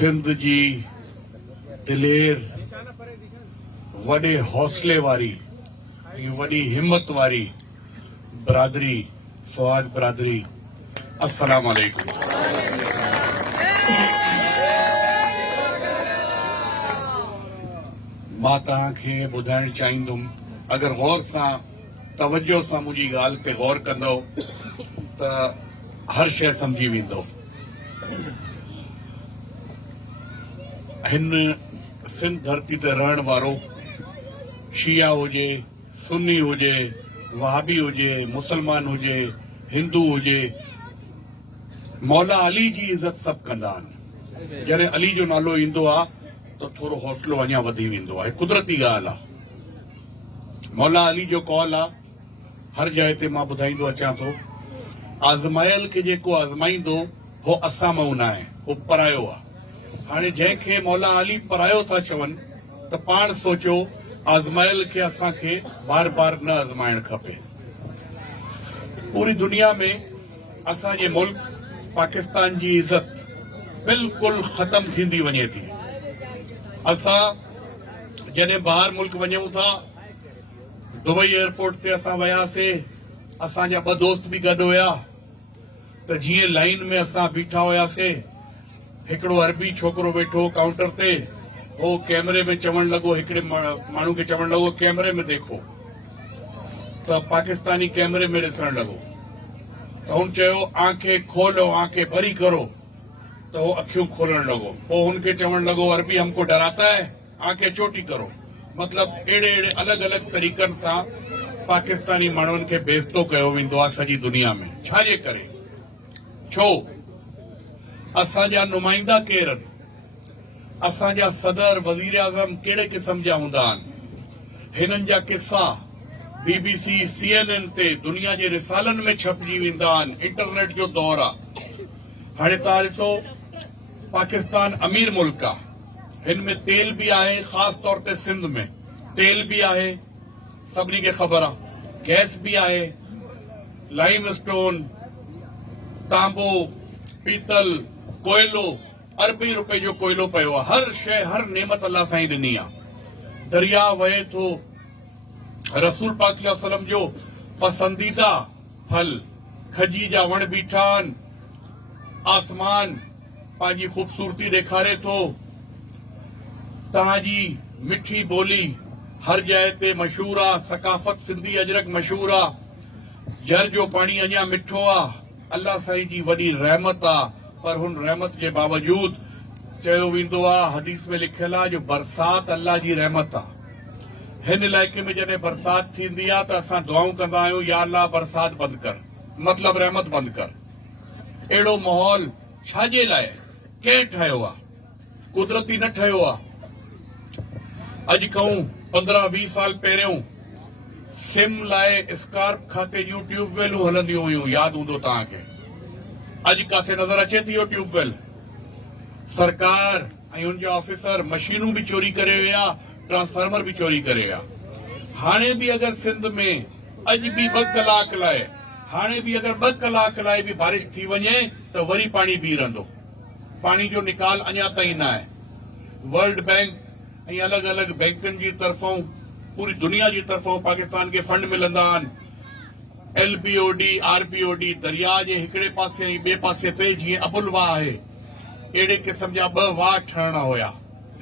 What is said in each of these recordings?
सिंध जी दिलेर वॾे हौसले वारी वॾी हिम्मत वारी बिरादरी सुहाग बिरादरी अस्सलाम वालेकुम। मां तव्हांखे ॿुधाइणु चाहींदुमि, अगरि गौर सां तवजो सां मुंहिंजी ॻाल्हि ते गौर कंदो त हर शइ सम्झी वेंदो। हिन सिंध धरती ते रहण वारो शिया हुजे, सुन्नी हुजे, वहाबी हुजे, मुसलमान हुजे, हिंदू हुजे, मौला अली जी इज़त सभु कंदा आहिनि। जॾहिं अली जो नालो ईंदो आहे त थोरो हौसलो अञा वधी वेंदो आहे। कुदरती ॻाल्हि आहे। मौला अली जो कौल आहे, हर जाइ ते मां ॿुधाईंदो अचां थो, आज़मायल खे जेको आज़माईंदो हो असां मां न आहे, हो परायो आहे। हाणे जंहिंखे मौला अली परायो था चवनि त पाण सोचियो आज़मायल खे असांखे बार बार न आज़माइणु खपे। पूरी दुनिया में असांजे मुल्क पाकिस्तान जी इज़त बिल्कुलु ख़तम थींदी वञे थी। असां जॾहिं ॿाहिरि मुल्क वञूं था, दुबई एयरपोर्ट ते असां वियासीं, असांजा 2 दोस्त बि गॾु हुया, त जीअं लाइन में असां बीठा हुयासीं, हिकिड़ो अरबी छोकिरो वेठो काउंटर ते, हो कैमरे में चवण लॻो, हिकिड़े माण्हू खे चवण लॻो कैमरे में देखो, त पाकिस्तानी कैमरे में ॾिसण लॻो। त हुन चयो आंखें खोलो, आंखें बरी करो, त हो अखियूं खोलण लॻो। पोइ हुनखे चवण लॻो अरबी हमको डराता है, आंखें चोटी करो। मतिलब अहिड़े अहिड़े अलॻि अलॻि तरीक़नि सां पाकिस्तानी माण्हुनि खे बेइज़्तो कयो वेंदो आहे सॼी दुनिया में। छाजे करे? छो? असांजा नुमाइंदा केरु आहिनि? असांजा सदर वज़ीर आज़म कहिड़े क़िस्म जा हूंदा आहिनि? हिननि जा किस्सा BBC CNN ते दुनिया जे रिसालनि में छपजी वेंदा आहिनि। इंटरनेट जो दौर आहे। हाणे तव्हां ॾिसो, पाकिस्तान अमीर मुल्क आहे, हिन में तेल बि आहे, ख़ासि तौर ते सिंध में तेल बि आहे, सभिनी खे ख़बर आहे, गैस बि आहे, लाइम स्टोन, तांबो, पीतल, कोयलो, अरबी रुपए जो कोयलो पियो आहे। हर शइ, हर नेमत अल्लाह साईं ॾिनी आहे। दरिया वहे थो। रसूल पाक सल्लल्लाहु अलैहि वसल्लम जो पसंदीदा फल खजी जा वण बीठा आहिनि। आसमान पंहिंजी ख़ूबसूरती ॾेखारे थो। तव्हांजी मिठी ॿोली हर जाइ ते मशहूर आहे। सकाफ़त सिंधी अजरक मशहूर आहे। जर जो पाणी अञा मिठो आहे। अल्लाह साईं जी वॾी रहमत आहे। पर हुन रहमत जे बावजूद चयो वेंदो आहे, हदीस में लिखियल आहे, जो बरसात अल्लाह जी रहमत आहे। हिन इलाइक़े में जॾहिं बरसात थींदी आहे त असां दुआऊं कंदा आहियूं, या अल्लाह बरसात बंदि कर, मतिलब रहमत बंदि कर। अहिड़ो माहौल छाजे लाइ? कंहिं ठाहियो आहे? कुदरती न ठहियो आहे। अॼु खां 15-20 साल पहिरियों सिम लाइ स्कार्प खाते जूं ट्यूबवेलूं हलंदियूं हुयूं, यादि हूंदो तव्हांखे। अॼु काथे नज़र अचे थी इहो ट्यूबवेल? सरकार ऐं हुनजा ऑफिसर मशीनूं बि चोरी करे विया, ट्रांसफार्मर बि चोरी करे विया। हाणे बि अगरि सिंध में अॼु बि 2 कलाक लाइ, हाणे बि अगरि 2 कलाक लाइ बि बारिश थी वञे त वरी पाणी बीह रहंदो। पाणी जो निकाल अञा ताईं न आहे। वर्ल्ड बैंक ऐं अलॻि अलॻि बैंकुनि जी तरफ़ां, पूरी दुनिया जी तरफ़ां पाकिस्तान खे फंड मिलंदा आहिनि। LBOD, RBOD, दरिया जे हिकिड़े पासे ऐं ॿिए पासे ते जीअं अबुल वाह आहे, अहिड़े क़िस्म जा 2 वाह ठहणा हुया।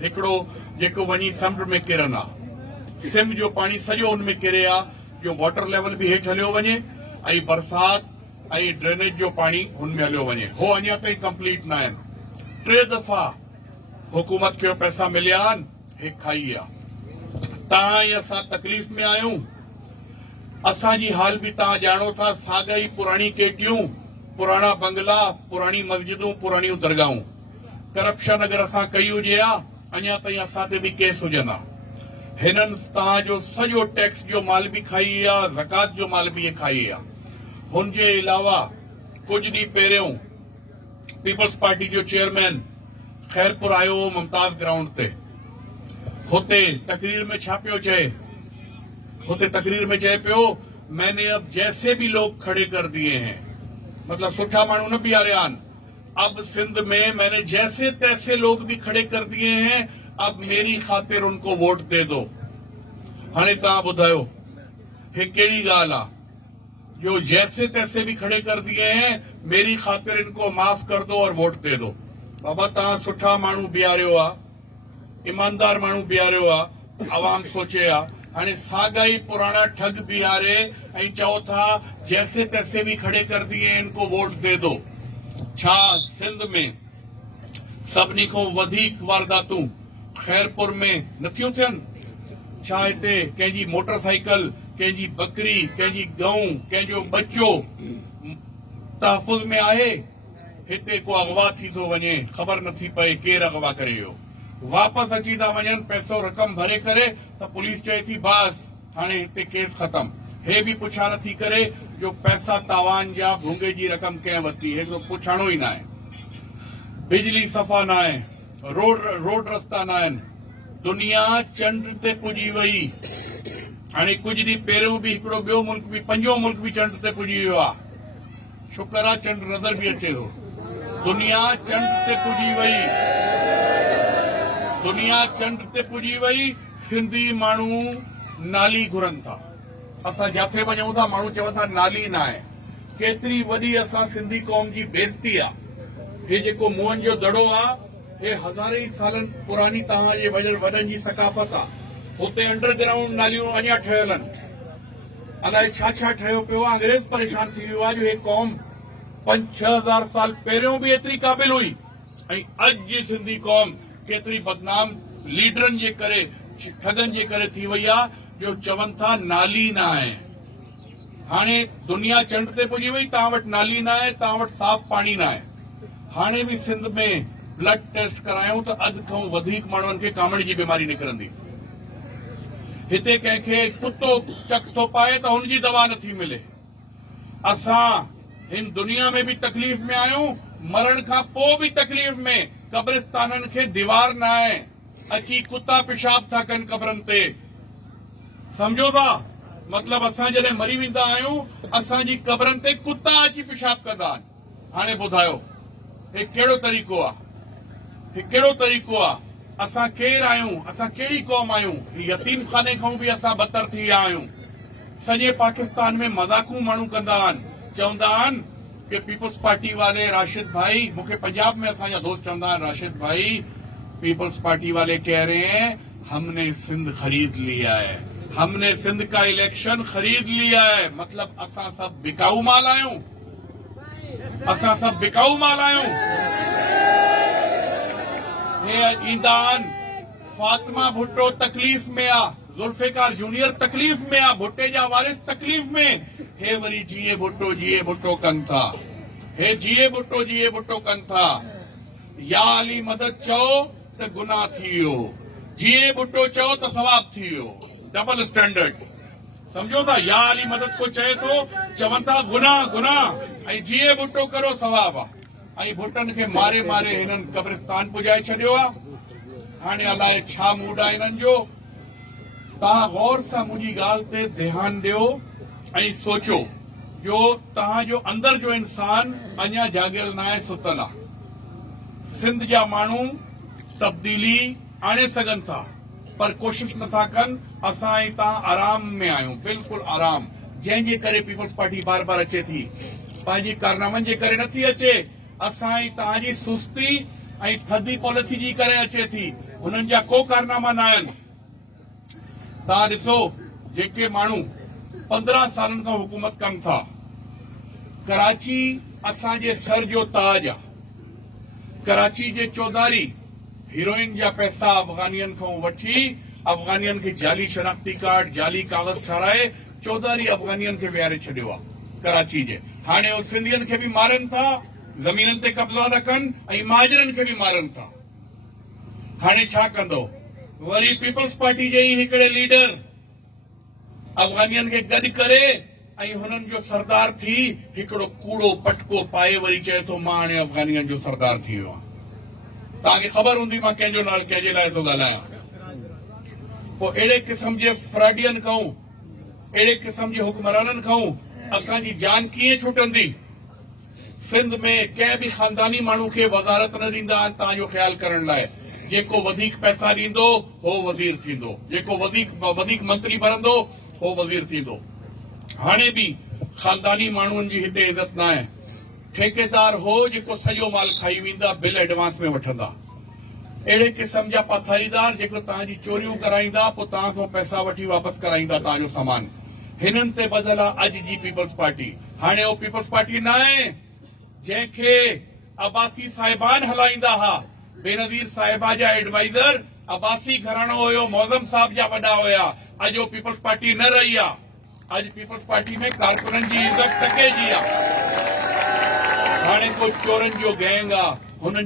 हिकिड़ो जेको वञी समुंड में किरनि आहे, सिम जो पाणी सॼो हुन में किरे आहे, जो वाटर लेवल बि हेठि हलियो वञे, ऐं बरसात ऐं ड्रेनेज जो पाणी हुन में हलियो वञे। हो अञा ताईं कंप्लीट न आहिनि। 3 दफ़ा हुकूमत खे पैसा मिलिया आहिनि, हे खाई आहे। तव्हां ऐं असां तकलीफ़ में आहियूं। असांजी हाल बि तव्हां ॼाणो था। साॻई पुराणी केटियूं, पुराणा बंगला, पुराणी मस्जिदूं, पुराणियूं दरगाहूं। करप्शन अगरि असां कई हुजे हा, अञा ताईं असां ते बि केस हुजंदा। हिननि तव्हांजो सॼो टैक्स जो माल बि खाई आहे, ज़कात जो माल बि खाई आहे। हुनजे अलावा कुझु ॾींहं पहिरियों पीपल्स पार्टी जो चेयरमैन ख़ैरपुर आयो हो, मुमताज ग्राउंड ते। हुते तकरीर में छा पियो चए? होते तकरीर में चए पियो, मैंने अब जैसे भी लोग खड़े कर दिए हैं, मतलब सुठा माण्हू न बीहारिया आहिनि, अब सिंध में मैंने जैसे तैसे लोग भी खड़े कर दिए हैं, अब मेरी खातिर उनको वोट दे दो। हाणे तव्हां ॿुधायो हे कहिड़ी ॻाल्हि आहे? जो जैसे तैसे भी खड़े कर दिए हैं, मेरी खातिर इनको माफ कर दो और वोट दे दो। बाबा तव्हां सुठा माण्हू बीहारियो आहे, ईमानदार माण्हू बीहारियो आहे, आवाम सोचे आहे। हाणे साॻा ई पुराणा ठग बीहारे ऐं चओ था जैसे तैसे भी खड़े कर दिए, इनको वोट दे दो। छा सिंध में सभिनी खां वधीक वारदातूं खैरपुर में नथियूं थियनि? छा हिते कंहिंजी मोटरसाइकिल, कंहिंजी बकरी, कंहिंजी गऊं, कंहिंजो बच्चो तहफ़ुज़ में आहे? हिते को अगवा थी थो वञे, ख़बर नथी पए केरु अगवा करे वियो। वापसि अची था वञनि पैसो रक़म भरे करे, त पुलिस चए थी बस हाणे हिते केस ख़तम। हे बि पुछा नथी करे जो पैसा तावान जा भूंगे जी रक़म कंहिं वरिती, हे तो पुछाणो ई न आहे। बिजली सफ़ा न आहे, रोड रस्ता न आहिनि, दुनिया चंड ते पुॼी वई। हाणे कुछ ॾींहं पहिरियों बि हिकिड़ो ॿियो मुल्क बि, पंजो मुल्क बि चंड ते पुॼी वियो आहे। शुक्र आहे चंड नज़र बि अचे थो। दुनिया चंड ते पुॼी वई, दुनिया चंड ते पुॼी वई। सिंधी माण्हू नाली घुरनि था। असां जिथे वञूं था माण्हू चवनि था नाली न आहे। केतिरी वॾी असां सिंधी क़ौम जी बेइज़ती आहे। हे जेको मुंहनि जो दड़ो आहे, हे हज़ारे ई सालनि पुरानी तव्हांजे वॾनि जी सकाफ़त आहे। हुते अंडरग्राउंड नालियूं अञा ठहियल आहिनि। अलाए छा छा ठहियो पियो आहे। अंग्रेज परेशान थी वियो आहे जो हे क़ौम 5-6 हज़ार साल पहिरियों बि एतिरी क़ाबिल हुई, ऐं अॼु जी सिंधी क़ौम केतिरी बदनाम लीडरनि जे करे, ठगनि जे करे थी वई आहे जो चवनि था नाली न आहे। हाणे दुनिया चंड ते पुॼी वई, तव्हां वटि नाली न आहे, तव्हां वटि साफ़ पाणी न आहे। हाणे बि सिंध में ब्लड टेस्ट करायूं त अधु खां वधीक माण्हुनि खे कामड़ जी बीमारी निकिरंदी। हिते कंहिंखे कुतो चक थो पाए त हुनजी दवा नथी मिले। असां हिन दुनिया में बि तकलीफ़ में आहियूं, मरण खां पोइ बि तकलीफ़ में। कब्रिस्ताननि खे दीवार न आहे, अची कुता पेशाब था कनि कब्रनि ते। समझो था मतलब? असां जॾहिं मरी वेंदा आहियूं, असांजी कब्रनि ते कुता अची पेशाब कंदा आहिनि। हाणे ॿुधायो हे कहिड़ो तरीक़ो आहे? हे कहिड़ो तरीक़ो आहे? असां केरु आहियूं? असां कहिड़ी क़ौम आहियूं? यतीम खाने खां बि असां बदतर थी विया आहियूं। सॼे पाकिस्तान में मज़ाकूं माण्हू कंदा आहिनि, चवंदा आहिनि कि पीपल्स पार्टी वाले राशिद भाई, मूंखे पंजाब में असांजा दोस्त चवंदा आहिनि, राशिद भाई पीपल्स पार्टी वाले कह रहे हैं हमने सिंध खरीद लिया है, हमने सिंध का इलेक्शन खरीद लिया है। मतलब असां सब बिकाऊ माल आहियूं, असां सब बिकाऊ माल आहियूं। हे ईंदा आहिनि, फातिमा भुट्टो तकलीफ़ में आ, जुल्फिकार जूनियर तकलीफ़ में आ, भुट्टे जा वारिस तकलीफ़ में। हे वरी जीए भुट्टो कनि था, हे जीए भुट्टो कनि था। या अली मदद चओ त गुनाह थी वियो, जीए भुट्टो चओ त सवाब थी वियो। डबल स्टैंडर्ड, समझो था? या अली मदद को चए तो चवनि था गुनाह, ऐं जीए भुट्टो करो सवाब आहे। ऐं भुट्टनि खे मारे मारे हिननि कब्रिस्तान पुॼाए छॾियो आहे। हाणे अलाए छा मूड आहे हिननि जो। तव्हां गौर सां मुंहिंजी ॻाल्हि ते ध्यानु ॾियो ऐं सोचो जो तव्हांजो अंदर जो इंसान अञा जाॻियल न आहे, सुतल आहे। सिंध जा माण्हू तब्दीली आणे सघनि था, पर कोशिश नथा कनि। असां ऐं तव्हां आराम में आहियूं, बिल्कुलु आराम, जंहिंजे करे पीपल्स पार्टी बार बार अचे थी। पंहिंजी कारनामनि जे करे नथी अचे, असां ऐं तव्हांजी सुस्ती ऐं थधी पॉलिसी जी करे अचे थी। हुननि जा को कारनामा न आहिनि। तव्हां ॾिसो, जेके माण्हू 15 सालनि खां हुकूमत कनि था, कराची असांजे सर जो ताज आहे। कराची जे चौधारी हीरोइन जा पैसा अफगानियन खां वठी, अफगानियन खे जाली शनाख्ती कार्ड, जाली कागज़ ठाराए, चौधारी अफगानियन खे विहारे छॾियो आहे कराची जे। हाणे उहे सिंधियन खे बि मारनि था, ज़मीननि ते कब्ज़ा था कनि, ऐं महाजरनि खे बि मारनि था। हाणे छा कंदो? वरी पीपल्स पार्टी जे ई हिकिड़े लीडर अफगानियन खे गॾु करे ऐं हुननि जो सरदार थी हिकिड़ो कूड़ो पटको पाए वरी चए थो मां हाणे अफगानियन जो सरदार थी वियो आहियां। तव्हांखे ख़बर हूंदी मां कंहिंजो नालो कंहिंजे लाइ थो ॻाल्हायां। पोइ अहिड़े क़िस्म जे फ्रॉडियन खां, अहिड़े क़िस्म जे हुक्मराननि खां असांजी जान कीअं छुटंदी? सिंध में कंहिं बि ख़ानदानी माण्हू खे वज़ारत न ॾींदा आहिनि तव्हांजो ख़्यालु करण लाइ। जेको वधीक पैसा ॾींदो हो वज़ीर थींदो, जेको वधीक मंत्री भरंदो हो वज़ीर थींदो। हाणे बि ख़ानदानी माण्हुनि जी हिते इज़त न आहे। ठेकेदार हो जेको सॼो माल खाई वेंदा, बिल एडवांस में वठंदा। अहिड़े क़िस्म जा पाथारीदार जेको तव्हांजी चोरियूं कराईंदा, पोइ तव्हां खां पैसा वठी वापसि कराईंदा तव्हांजो सामान। हिननि ते बदल आहे अॼु जी पीपल्स पार्टी। हाणे उहो पीपल्स पार्टी न आहे जंहिंखे अब्बासी साहिबान हलाईंदा हुआ। बेनज़ीर साहिबा जा एडवाइज़र अब्बासी घराणो हुयो, मौज़म साहब जा वॾा हुया। अॼु पीपल्स पार्टी न रही आहे। अॼु पीपल्स पार्टी में कारकुननि जी इज़त टके जी आहे। हाणे को चोरनि जो गैंग आहे, हुननि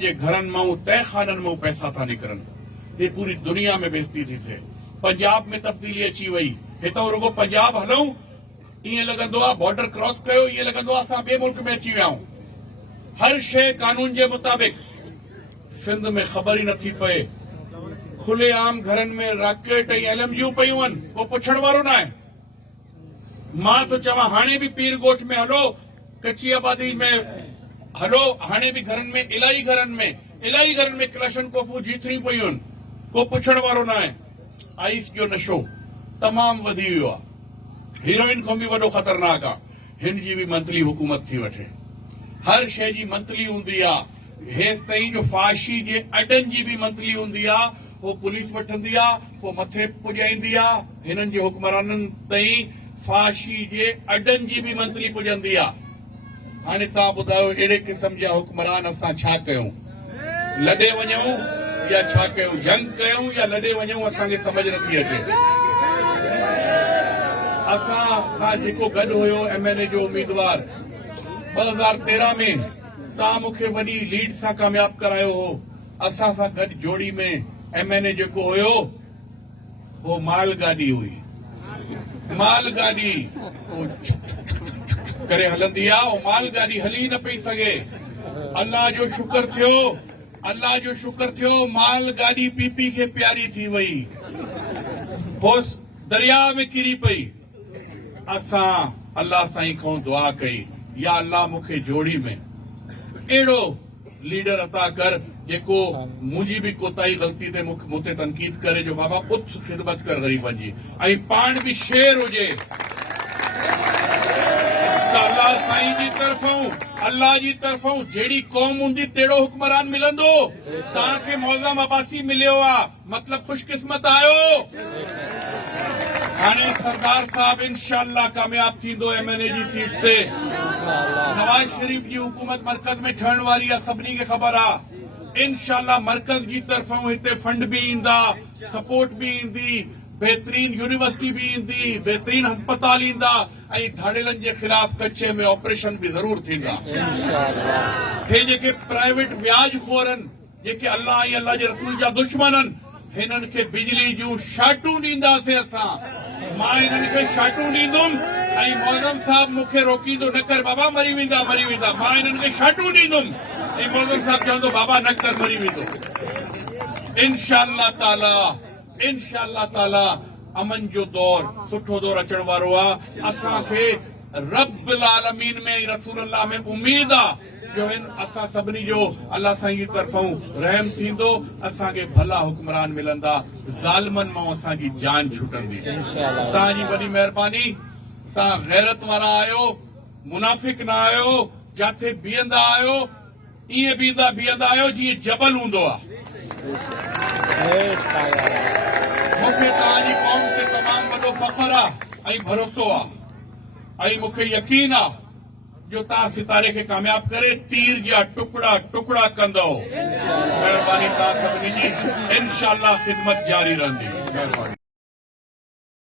जे घरनि मां तहखाननि मां पैसा था निकिरनि। ये पूरी दुनिया में बेइज्जती थी थिए। पंजाब में तब्दीली अची वई। हितां रुगो पंजाब हलूं ईअं लॻंदो आहे बॉर्डर क्रॉस कयो, ईअं लॻंदो आहे असां ॿिए मुल्क में अची विया आहियूं। हर शइ कानून जे मुताबिक़। सिंध में ख़बर ई नथी पए, खुलेआम घरनि में रॉकेट ऐं LMGूं पयूं आहिनि, को पुछण वारो न आहे। मां तो चवां हाणे बि पीर ॻोठ में हलो, कच्ची आबादी में हलो, हाणे बि घरनि में इलाही घरनि में क्लशन कोफू जीथरियूं पयूं आहिनि, को पुछण वारो न आहे। आइस जो नशो तमामु वधी वियो आहे। हीरोइन खां बि वॾो ख़तरनाक आहे। हिन जी बि मंथली हुकूमत थी वठे। हर शइ जी मंथली हूंदी आहे। हेसि ताईं जो फाशी जे अॾनि जी बि मंथली हूंदी आहे, पोइ पुलिस वठंदी आहे, पोइ मथे पुॼाईंदी आहे। हिननि जे हुक्मराननि ताईं फाशी जे अॾनि जी बि मंथली पुॼंदी आहे। हाणे तव्हां ॿुधायो अहिड़े क़िस्म जा हुक्मरान असां छा कयूं? लॾे वञूं या छा कयूं? जंग कयूं या लॾे वञूं? असांखे सम्झ नथी अचे। असां सां जेको गॾु हुयो MLA जो उम्मीदवार 2013 में, तव्हां मूंखे वॾी लीड सां कामयाब करायो हो। असां सां गॾु जोड़ी में MLA जेको हुयो वो मालगाॾी हुई। मालगाॾी करे हलंदी आहे, उहो मालगाॾी हली न पई सघे। अल्लाह जो शुक्र थियो, मालगाॾी पीपी खे प्यारी थी वई, पोइ दरिया में किरी पई। असां अल्लाह साईं खां दुआ कई, या अल्लाह मूंखे जोड़ी में अहिड़ो लीडर अता कर जेको मुंहिंजी बि कोताही ग़लती ते मूं ते तनक़ीद करे, जो बाबा उथ ख़िदमत कर ग़रीबनि जी, ऐं पाण बि शेर हुजे। अल्लाह साईं जी तरफ़ां जहिड़ी क़ौम हूंदी तहिड़ो हुक्मरान मिलंदो। तव्हांखे मौज़म अब्बासी मिलियो आहे, मतिलबु ख़ुशकिस्मत आहियो। हाणे सरदार साहब इंशाअल्लाह कामयाब थींदो MLA जी सीट ते। नवाज शरीफ जी हुकूमत मरकज़ में ठहण वारी आहे, सभिनी खे ख़बर आहे। इंशाअल्लाह मरकज़ जी तरफ़ां हिते फंड बि ईंदा, सपोर्ट बि ईंदी, बेहतरीन यूनिवर्सिटी भी ईंदी, बेहतरीन अस्पताल ईंदा, ऐं धाड़ेलनि जे ख़िलाफ़ कच्चे में ऑपरेशन भी ज़रूर थींदा। हे जेके प्राइवेट व्याज खोर आहिनि, जेके अल्लाह ऐं अल्लाह जे रसूल जा दुश्मन आहिनि, हिननि खे बिजली जूं शाटूं ॾींदासीं असां। मां हिननि खे शाटूं ॾींदुमि, ऐं मौज़म साहब मूंखे रोकींदो, न कर बाबा मरी वेंदा। मां हिननि खे शाटूं ॾींदुमि, ऐं मौज़म साहब चवंदो बाबा न कर, मरी वेंदो। इंशाअल्लाह ताला अमन जो दौर, सुठो दौर अचण वारो आहे। असांखे रब्बुल आलमीन में, रसूल अल्लाह में उम्मीद आहे जो हिन असां सभिनी जो अल्लाह साईं जी तरफ़ां रहम थींदो, असांखे भला हुक्मरान मिलंदा, ज़ालिमनि मां असांजी जान छुटंदी। तव्हांजी वॾी महिरबानी। तव्हां गैरत वारा आहियो, मुनाफ़िक न आहियो, जिथे बीहंदा आहियो ईअं बीहंदा आहियो जीअं जबल हूंदो आहे। मूंखे तव्हांजी क़ौम ते तमामु वॾो फ़ख्र आहे ऐं भरोसो आहे, ऐं मूंखे यकीन आहे जो तव्हां सितारे खे कामयाब करे तीर जा टुकड़ा टुकड़ा कंदव। महिरबानी तव्हां सभिनी जी। इंशाअल्लाह ख़िदमत जारी रहंदी। महिरबानी।